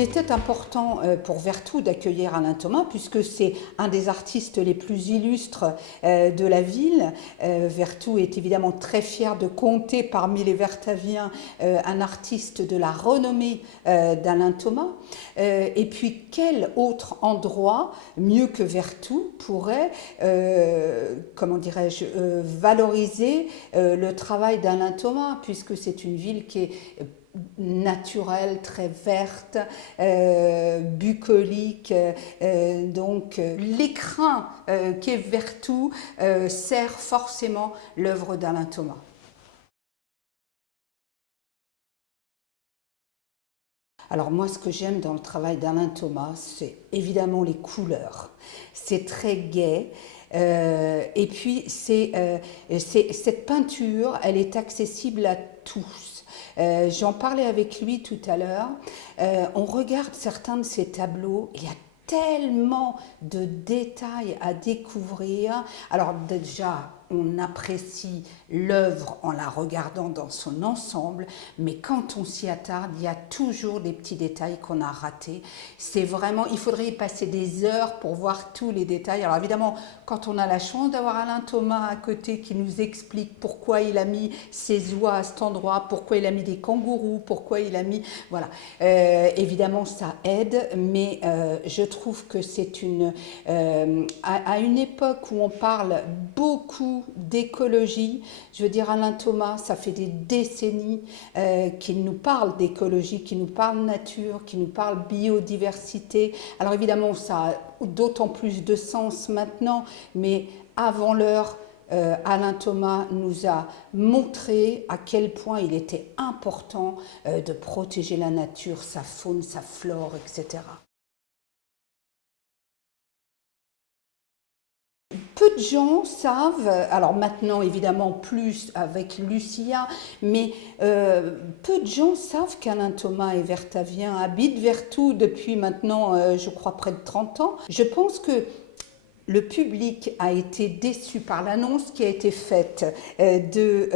était important pour Vertou d'accueillir Alain Thomas puisque c'est un des artistes les plus illustres de la ville. Vertou est évidemment très fier de compter parmi les Vertaviens un artiste de la renommée d'Alain Thomas. Et puis quel autre endroit, mieux que Vertou, pourrait, comment dirais-je, valoriser le travail d'Alain Thomas, puisque c'est une ville qui est naturelle, très verte, bucolique. Donc l'écrin qu'est Vertou sert forcément l'œuvre d'Alain Thomas. Alors moi, ce que j'aime dans le travail d'Alain Thomas, c'est évidemment les couleurs. C'est très gai. Et puis, cette peinture, elle est accessible à tous. J'en parlais avec lui tout à l'heure. On regarde certains de ses tableaux, il y a tellement de détails à découvrir. Alors déjà, on apprécie l'œuvre en la regardant dans son ensemble, mais quand on s'y attarde, il y a toujours des petits détails qu'on a ratés. C'est vraiment, il faudrait y passer des heures pour voir tous les détails. Alors évidemment, quand on a la chance d'avoir Alain Thomas à côté qui nous explique pourquoi il a mis ses oies à cet endroit, pourquoi il a mis des kangourous, pourquoi il a mis... Voilà. Évidemment, ça aide, mais je trouve que c'est à une époque où on parle beaucoup d'écologie, je veux dire Alain Thomas, ça fait des décennies qu'il nous parle d'écologie, qu'il nous parle nature, qu'il nous parle biodiversité. Alors évidemment, ça a d'autant plus de sens maintenant, mais avant l'heure, Alain Thomas nous a montré à quel point il était important de protéger la nature, sa faune, sa flore, etc. Peu de gens savent, alors maintenant évidemment plus avec Lucia, mais peu de gens savent qu'Alain Thomas est vertavien, habite Vertou depuis maintenant, je crois, près de 30 ans. Je pense que le public a été déçu par l'annonce qui a été faite de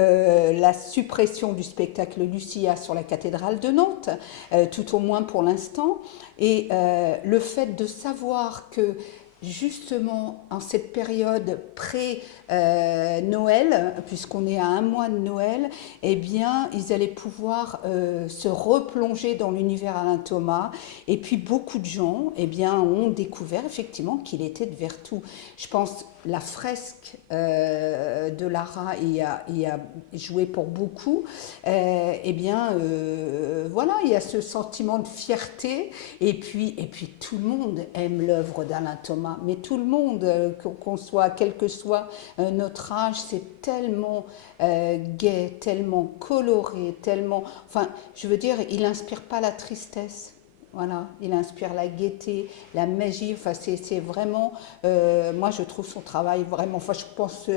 la suppression du spectacle Lucia sur la cathédrale de Nantes, tout au moins pour l'instant, et le fait de savoir que justement en cette période pré-Noël, puisqu'on est à un mois de Noël, eh bien, ils allaient pouvoir se replonger dans l'univers Alain Thomas. Et puis beaucoup de gens eh bien, ont découvert effectivement qu'il était de Vertou. Je pense la fresque de Lara y a joué pour beaucoup. Eh bien, voilà, il y a ce sentiment de fierté. Et puis tout le monde aime l'œuvre d'Alain Thomas. Mais tout le monde, qu'on soit, quel que soit notre âge, c'est tellement gai, tellement coloré, tellement... Enfin, je veux dire, il n'inspire pas la tristesse. Voilà, il inspire la gaieté, la magie. Enfin, c'est vraiment... moi, je trouve son travail vraiment... Enfin, je pense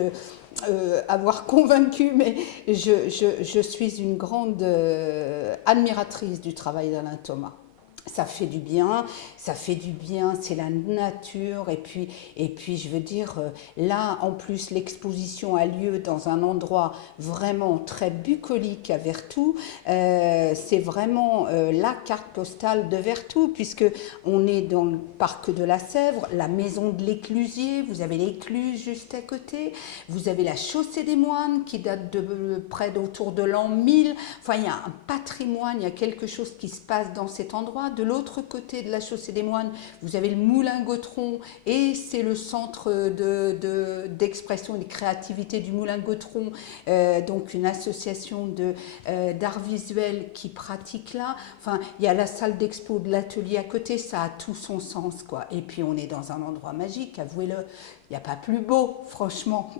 avoir convaincu, mais je suis une grande admiratrice du travail d'Alain Thomas. Ça fait du bien, c'est la nature, et puis je veux dire, là en plus l'exposition a lieu dans un endroit vraiment très bucolique à Vertou. C'est vraiment la carte postale de Vertou, puisque on est dans le parc de la Sèvre, la maison de l'Éclusier, vous avez l'écluse juste à côté, vous avez la chaussée des moines qui date de près d'autour de l'an 1000. Enfin, il y a un patrimoine, il y a quelque chose qui se passe dans cet endroit. De l'autre côté de la chaussée des moines, vous avez le moulin Gautron, et c'est le centre d'expression et de créativité du moulin Gautron, donc une association d'art visuel qui pratique là. Enfin, il y a la salle d'expo de l'atelier à côté, ça a tout son sens, quoi. Et puis on est dans un endroit magique, avouez-le, il n'y a pas plus beau, franchement.